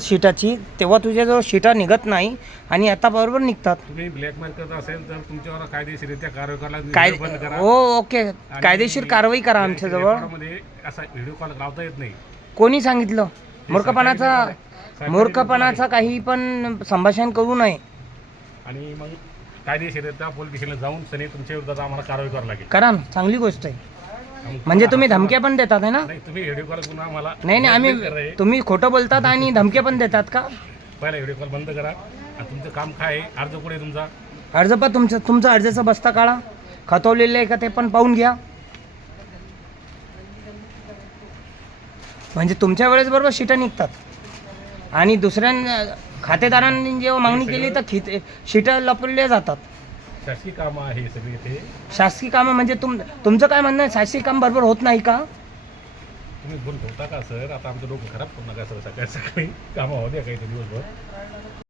शीटाची तेव्हा तुझ्याजवळ शीटा निघत नाही आणि आता बरोबर निघतात. तुम्ही ब्लॅकमेल करत असेल तर तुमच्यावर कायदेशीररित्या कारवाई करा काय करा. हो ओके. आणि कायदेशीर कारवाई करा आमच्याजवळ. रेकॉर्डमध्ये असा व्हिडिओ कॉल लावता येत नाही. कोणी सांगितलं? मूर्खपणाचा मूर्खपणाचा काही पण संभाषण करू नये. आणि मग कायदेशीररित्या पोलीस स्टेशनला जाऊन सनी तुमच्या विरोधात आम्हाला कारवाई करावी लागेल. करा ना चांगली गोष्ट आहे. म्हणजे तुम्ही धमक्या पण देतात आहे ना? नाही तुम्ही व्हिडिओ कॉल आम्हाला नाही आम्ही. तुम्ही खोटं बोलतात आणि धमक्या पण देतात का? पहिला व्हिडिओ कॉल बंद करा. आणि तुमचं काम काय आहे? अर्ज कुठे आहे तुमचा? अर्ज पण तुमचं तुमचा अर्जाचा बस्ता काढा. खतवलेलं आहे का ते पण पाहून घ्या. म्हणजे तुमच्या वेळेस बरोबर शिटा निघतात. आणि दुसऱ्या खातेदारांनी जेव्हा मागणी केली तर खित शिटा लपवल्या जातात. शासकीय कामं आहे सगळे ते. शासकीय कामं म्हणजे तुम तुमचं काय म्हणणं आहे? शासकीय काम बरोबर होत नाही का? तुम्ही बोल ठेवता का सर? आता आमचं डोकं खराब करू नका सर सकाळी सकाळी. कामं होत्या काही दिवसभर.